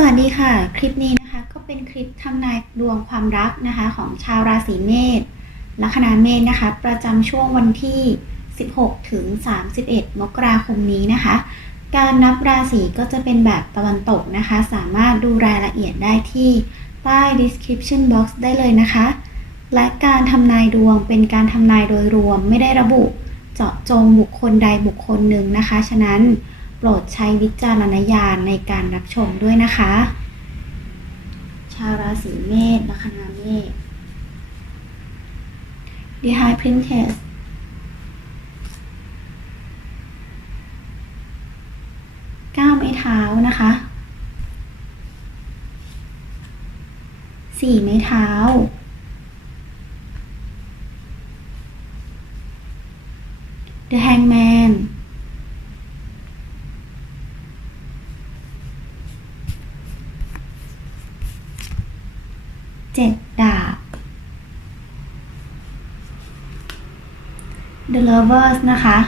สวัสดีค่ะ คลิปนี้นะคะก็เป็นคลิปทำนายดวงความรักนะคะของชาวราศีเมษลัคนาเมษนะคะ ประจำช่วงวันที่ 16 ถึง 31 มกราคมนี้นะคะ การนับราศีก็จะเป็นแบบตะวันตกนะคะ สามารถดูรายละเอียดได้ที่ใต้ description box ได้เลยนะคะ และการทำนายดวงเป็นการทำนายโดยรวมไม่ได้ระบุเจาะจงบุคคลใดบุคคลหนึ่งนะคะ ฉะนั้น โปรดใช้วิจารณญาณในการรับชมด้วยนะคะ ชาวราศีเมษลัคนาเมษ The High Princess ก้าวไม้เท้านะคะสี่ไม้เท้า The Hangman เจ็ดดาบ The Lovers นะคะ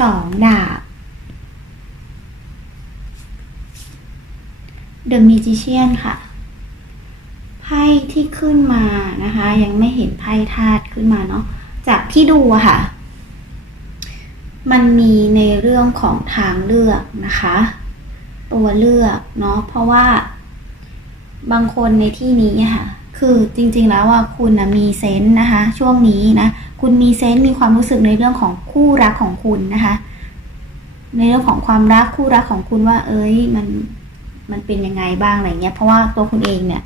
สองดาบ The Magician ค่ะ ไพ่ที่ขึ้นมานะคะ ยังไม่เห็นไพ่ธาตุขึ้นมาเนาะ จากที่ดูอะค่ะ มันมีในเรื่องของทางเลือกนะคะ ตัวเลือกเนาะเพราะว่า บางคนในที่นี้ค่ะคือจริงๆแล้วว่าคุณนะมีเซนส์นะคะ ช่วงนี้นะคุณมีเซนส์มีความรู้สึกในเรื่องของคู่รักของคุณนะคะ ในเรื่องของความรักคู่รักของคุณว่า เอ้ยมันมันเป็นยังไงบ้างอะไรเงี้ยเพราะว่าตัวคุณเองเนี่ย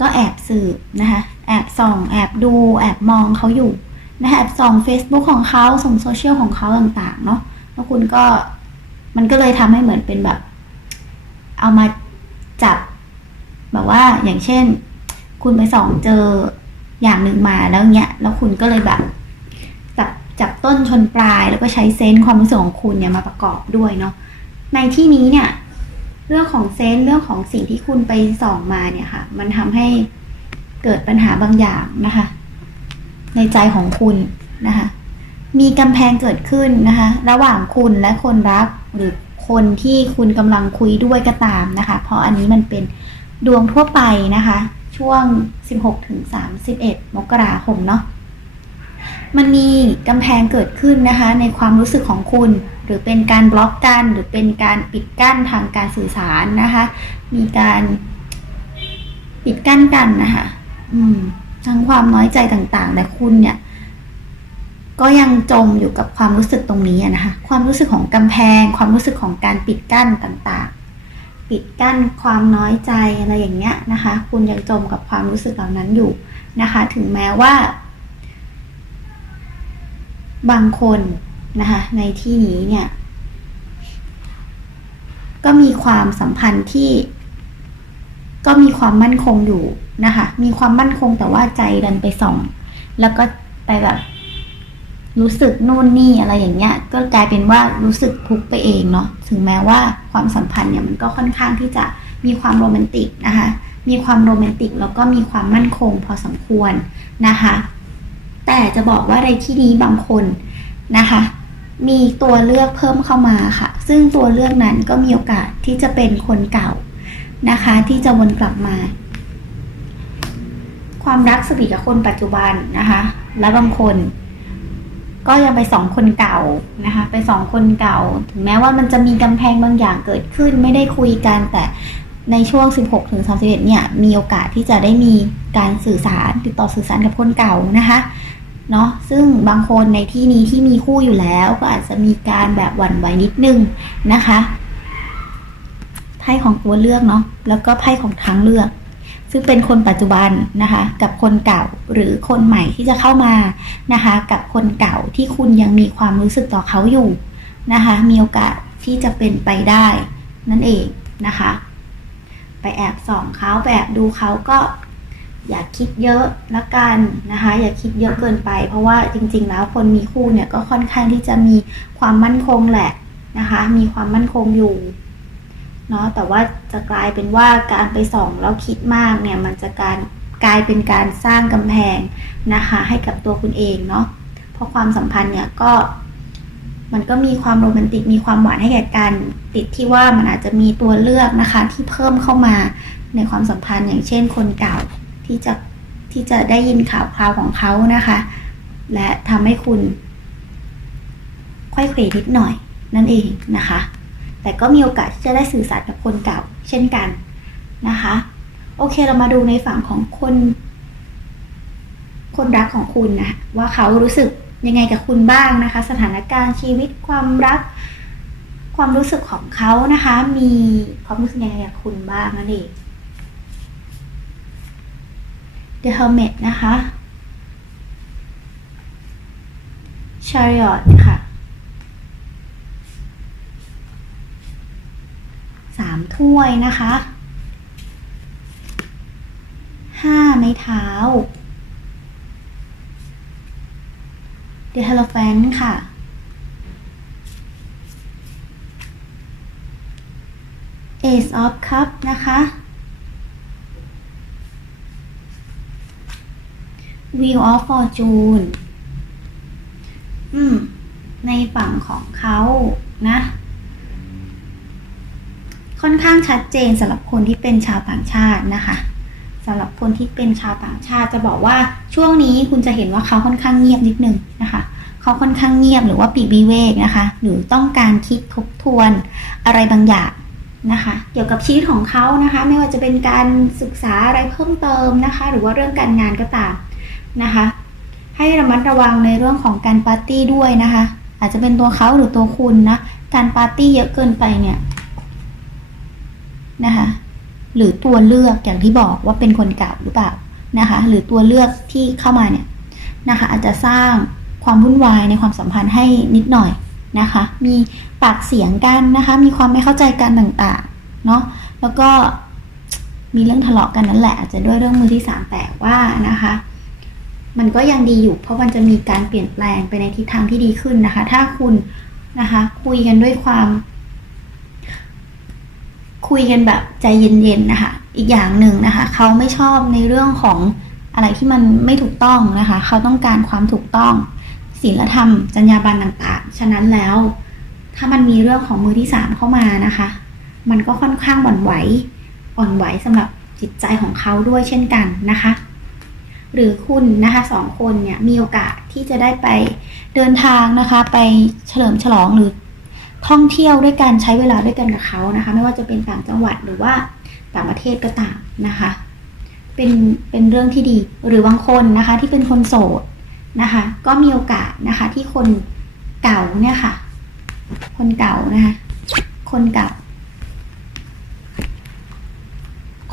ก็แอบสืบนะคะแอบส่องแอบดูแอบมองเขาอยู่นะคะแอบส่อง Facebook ของเขาส่งโซเชียลของเขาต่างๆ เนาะแล้วคุณก็มันก็เลยทำให้เหมือนเป็นแบบ เอามาจับ แบบว่าอย่างเช่น คุณไปส่องเจออย่างหนึ่งมาแล้วเนี้ยแล้วคุณก็เลยแบบจับจับต้นชนปลายแล้วก็ใช้เซนส์ความรู้สึกของคุณเนี่ยมาประกอบด้วยเนาะในที่นี้เนี่ย เรื่องของเซนส์เรื่องของสิ่งที่คุณไปส่องมาเนี่ยค่ะ มันทำให้เกิดปัญหาบางอย่างนะคะ ในใจของคุณนะคะ มีกำแพงเกิดขึ้นนะคะ ระหว่างคุณและคนรักหรือ คนที่คุณกำลังคุยด้วยก็ตามนะคะ เพราะอันนี้มันเป็นดวงทั่วไปนะคะ ช่วง 16ถึง31 มกราคมเนาะมันมีกำแพงเกิดขึ้นนะคะ ในความรู้สึกของคุณ หรือเป็นการบล็อกกัน หรือเป็นการปิดกั้นทางการสื่อสารนะคะ มีการปิดกั้นกันนะคะ อืมทั้งความน้อยใจต่างๆ แต่คุณเนี่ย ก็ยังจมอยู่กับความรู้สึกตรงนี้นะคะ ความรู้สึกของกำแพง ความรู้สึกของการปิดกั้นต่างๆ ปิดกั้นความน้อยใจอะไรอย่างเงี้ยนะคะ คุณยังจมกับความรู้สึกเหล่านั้นอยู่นะคะ ถึงแม้ว่า บางคนนะคะ ในที่นี้เนี่ย ก็มีความสัมพันธ์ที่ ก็มีความมั่นคงอยู่นะคะ มีความมั่นคงแต่ว่าใจดันไปส่อง แล้วก็ไปแบบ รู้สึกนู่นนี่อะไรอย่างเงี้ย ก็กลายเป็นว่ารู้สึกทุกไปเองเนาะถึงแม้ว่าความสัมพันธ์เนี่ยมันก็ค่อนข้างที่จะมีความโรแมนติกนะคะ มีความโรแมนติกแล้วก็มีความมั่นคงพอสมควรนะคะ แต่จะบอกว่าในที่นี้บางคนนะคะ มีตัวเลือกเพิ่มเข้ามาค่ะ ซึ่งตัวเลือกนั้นก็มีโอกาสที่จะเป็นคนเก่านะคะ ที่จะวนกลับมา ความรักสวีทกับคนปัจจุบันนะคะ และบางคน ก็ยังไปสองคนเก่านะคะ ไปสองคนเก่า ถึงแม้ว่ามันจะมีกำแพงบางอย่างเกิดขึ้นไม่ได้คุยกันแต่ในช่วง 16ถึง31 เนี่ย มีโอกาสที่จะได้มีการสื่อสารติดต่อสื่อสารกับคนเก่านะคะ เนาะซึ่งบางคนในที่นี้ที่มีคู่อยู่แล้ว ก็อาจจะมีการแบบหวั่นไหวนิดนึงนะคะ ไพ่ของตัวเลือกเนาะ แล้วก็ไพ่ของทางเลือก ซึ่งเป็นคนปัจจุบันนะคะ กับคนเก่าหรือคนใหม่ที่จะเข้ามานะคะ กับคนเก่าที่คุณยังมีความรู้สึกต่อเขาอยู่นะคะ มีโอกาสที่จะเป็นไปได้นั่นเองนะคะ ไปแอบส่องเขาไปแอบดูเขาก็อย่าคิดเยอะละกันนะคะ อย่าคิดเยอะเกินไป เพราะว่าจริง ๆ แล้วคนมีคู่เนี่ยก็ค่อนข้างที่จะมีความมั่นคงแหละนะคะ มีความมั่นคงอยู่ เนาะแต่ว่าจะกลายเป็นว่าการไปส่องแล้วคิดมากเนี่ยมันจะการกลายเป็นการสร้างกำแพงนะคะให้กับตัวคุณเองเนาะเพราะความสัมพันธ์เนี่ยก็มันก็มีความโรแมนติกมีความหวานให้แก่กันติดที่ว่ามันอาจจะมีตัวเลือกนะคะที่เพิ่มเข้ามาในความสัมพันธ์อย่างเช่นคนเก่าที่จะที่จะได้ยินข่าวคราวของเขานะคะ และทำให้คุณค่อยเขวนิดหน่อยนั่นเองนะคะ แต่ก็มีโอกาสที่จะได้สื่อสารกับคนเก่า เช่นกันนะคะ โอเคเรามาดูในฝั่งของคน คนรักของคุณนะว่าเขารู้สึกยังไงกับคุณบ้างนะคะ สถานการณ์ชีวิตความรัก ความรู้สึกของเขานะคะ มีความรู้สึกยังไงกับคุณบ้างนั่นเอง The Hermit นะคะ Chariot ค่ะสามถ้วยนะคะห้าไม้เท้า The Hierophant ค่ะ Ace of Cup นะคะ Wheel of Fortune อืม ในฝั่งของเขานะ ค่อนข้างชัดเจนสำหรับคนที่เป็นชาวต่างชาตินะคะสำหรับคนที่เป็นชาวต่างชาติจะบอกว่าช่วงนี้คุณจะเห็นว่าเขาค่อนข้างเงียบนิดนึงนะคะเขาค่อนข้างเงียบหรือว่าปีกวิเวกนะคะ หรือต้องการคิดทบทวนอะไรบางอย่างนะคะ เกี่ยวกับชีวิตของเขานะคะ ไม่ว่าจะเป็นการศึกษาอะไรเพิ่มเติมนะคะ หรือว่าเรื่องการงานก็ตามนะคะ ให้ระมัดระวังในเรื่องของการปาร์ตี้ด้วยนะคะ อาจจะเป็นตัวเขาหรือตัวคุณนะการปาร์ตี้เยอะเกินไปเนี่ย นะคะหรือตัวเลือกอย่างที่บอกว่าเป็นคนเก่าหรือเปล่านะคะหรือตัวเลือกที่เข้ามาเนี่ยนะคะอาจจะสร้างความวุ่นวายในความสัมพันธ์ให้นิดหน่อยนะคะมีปากเสียงกันนะคะมีความไม่เข้าใจกันต่างๆเนาะแล้วก็มีเรื่องทะเลาะกันนั่นแหละอาจจะด้วยเรื่องมือที่สามแต่ว่านะคะมันก็ยังดีอยู่เพราะมันจะมีการเปลี่ยนแปลงไปในทิศทางที่ดีขึ้นนะคะ ถ้าคุณนะคะคุยกันด้วยความ คุยกันแบบใจเย็นๆนะคะ อีกอย่างหนึ่งนะคะ เขาไม่ชอบในเรื่องของอะไรที่มันไม่ถูกต้องนะคะ เขาต้องการความถูกต้องศีลธรรมจรรยาบรรณต่างๆ ฉะนั้นแล้ว ถ้ามันมีเรื่องของมือที่สามเข้ามานะคะ มันก็ค่อนข้างหวั่นไหวอ่อนไหวสำหรับจิตใจของเขาด้วยเช่นกันนะคะ หรือคุณนะคะสองคนเนี่ยมีโอกาสที่จะได้ไปเดินทางนะคะ ไปเฉลิมฉลองหรือ ท่องเที่ยวด้วยกันใช้เวลาด้วยกันกับเขานะคะ ไม่ว่าจะเป็นต่างจังหวัดหรือว่าต่างประเทศก็ตามนะคะ เป็นเป็นเรื่องที่ดีหรือบางคนนะคะที่เป็นคนโสดนะคะ ก็มีโอกาสนะคะที่คนเก่าเนี่ยค่ะ คนเก่านะคะ คนเก่า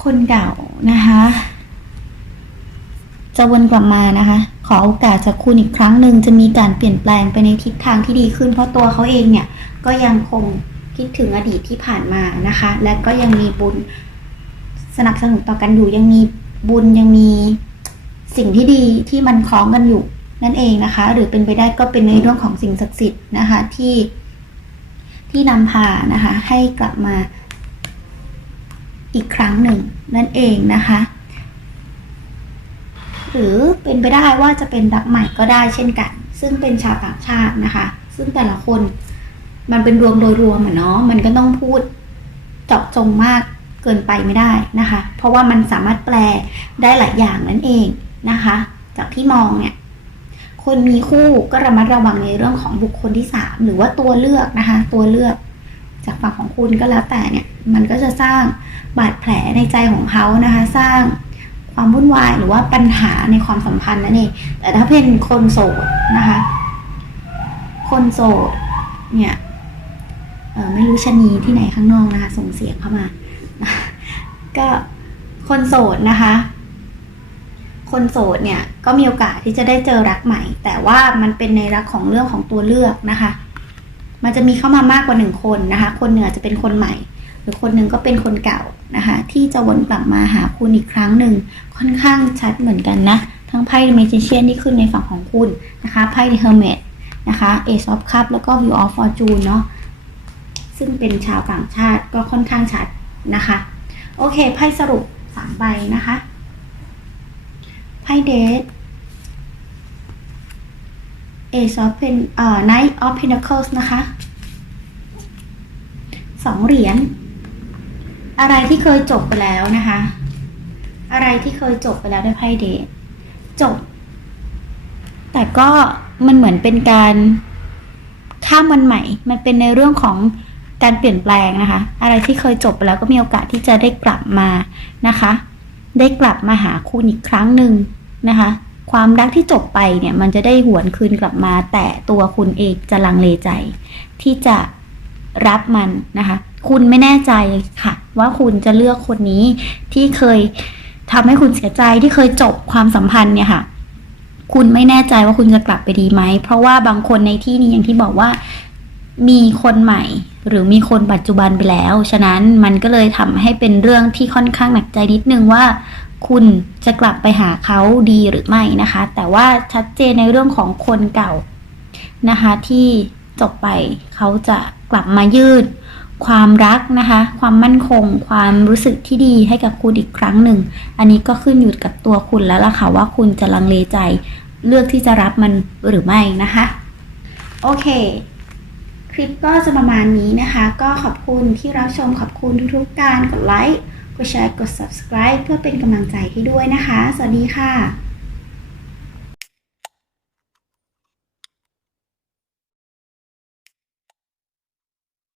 คนเก่านะคะ จะวนกลับมานะคะ ขอโอกาสจากคุณอีกครั้งหนึ่งจะมีการเปลี่ยนแปลงไปในทิศทางที่ดีขึ้น เพราะตัวเขาเองเนี่ยก็ยังคงคิดถึงอดีตที่ผ่านมานะคะ และก็ยังมีบุญสนับสนุนต่อกันอยู่ยังมีบุญยังมีสิ่งที่ดีที่มันคล้องกันอยู่นั่นเองนะคะ หรือเป็นไปได้ก็เป็นในเรื่องของสิ่งศักดิ์สิทธิ์นะคะที่ที่นำพานะคะให้กลับมาอีกครั้งหนึ่งนั่นเองนะคะ หรือเป็นไปได้ว่าจะเป็นรักใหม่ก็ได้เช่นกัน ซึ่งเป็นชาวต่างชาตินะคะ ซึ่งแต่ละคนมันเป็นรวมโดยรวมอะเนาะมันก็ต้องพูดเจาะจงมากเกินไปไม่ได้นะคะ เพราะว่ามันสามารถแปลได้หลายอย่างนั่นเองนะคะ จากที่มองเนี่ยคนมีคู่ก็ระมัดระวังในเรื่องของบุคคลที่สามหรือว่าตัวเลือกนะคะ ตัวเลือกจากฝั่งของคุณก็แล้วแต่เนี่ยมันก็จะสร้างบาดแผลในใจของเขานะคะ สร้าง ความวุ่นวายหรือว่าปัญหาในความสัมพันธ์นั่นเองแต่ถ้าเป็นคนโสดนะคะ คนโสดเนี่ยไม่รู้ชะนีที่ไหนข้างนอกนะคะ ส่งเสียงเข้ามาก็คนโสดนะคะ คนโสดเนี่ยก็มีโอกาสที่จะได้เจอรักใหม่ แต่ว่ามันเป็นในรักของเรื่องของตัวเลือกนะคะ มันจะมีเข้ามามากกว่าหนึ่งคนนะคะ คนหนึ่งอาจจะเป็นคนใหม่ หรือคนหนึ่งก็เป็นคนเก่า นะคะที่จะวนกลับมาหาคุณอีกครั้งหนึ่งค่อนข้างชัดเหมือนกันนะ ทั้งไพ่ The Magician ที่ขึ้นในฝั่งของคุณนะคะไพ่ The Hermit นะคะ Ace of Cup แล้วก็ View of Fortune เนาะซึ่งเป็นชาวต่างชาติก็ค่อนข้างชัดนะคะ โอเคไพ่สรุปสามใบนะคะไพ่เดท Ace of Pen เอ่อ Knight of Pentacles นะคะสองเหรียญ อะไรที่เคยจบไปแล้วนะคะ อะไรที่เคยจบไปแล้วด้วยไพ่เดทจบ แต่ก็มันเหมือนเป็นการข้ามวันใหม่ มันเป็นในเรื่องของการเปลี่ยนแปลงนะคะ อะไรที่เคยจบไปแล้วก็มีโอกาสที่จะได้กลับมานะคะ ได้กลับมาหาคุณอีกครั้งหนึ่งนะคะ ความรักที่จบไปเนี่ยมันจะได้หวนคืนกลับมา แต่ตัวคุณเองจะลังเลใจ ที่จะ รับมันนะคะ คุณไม่แน่ใจค่ะ ว่าคุณจะเลือกคนนี้ที่เคยทำให้คุณเสียใจที่เคยจบความสัมพันธ์เนี่ยค่ะ คุณไม่แน่ใจว่าคุณจะกลับไปดีไหม เพราะว่าบางคนในที่นี้อย่างที่บอกว่ามีคนใหม่ หรือมีคนปัจจุบันไปแล้ว ฉะนั้นมันก็เลยทำให้เป็นเรื่องที่ค่อนข้างหนักใจนิดนึงว่าคุณจะกลับไปหาเขาดีหรือไม่นะคะ แต่ว่าชัดเจนในเรื่องของคนเก่านะคะ ที่จบไปเขาจะ กลับมายืด ความรักนะคะ ความมั่นคง ความรู้สึกที่ดีให้กับคุณอีกครั้งหนึ่ง อันนี้ก็ขึ้นอยู่กับตัวคุณแล้วล่ะค่ะว่าคุณจะลังเลใจ เลือกที่จะรับมันหรือไม่นะคะ โอเค คลิปก็จะประมาณนี้นะคะ ก็ขอบคุณที่รับชมขอบคุณทุกๆการกดไลค์กดแชร์กด subscribe เพื่อเป็นกำลังใจให้ด้วยนะคะ สวัสดีค่ะ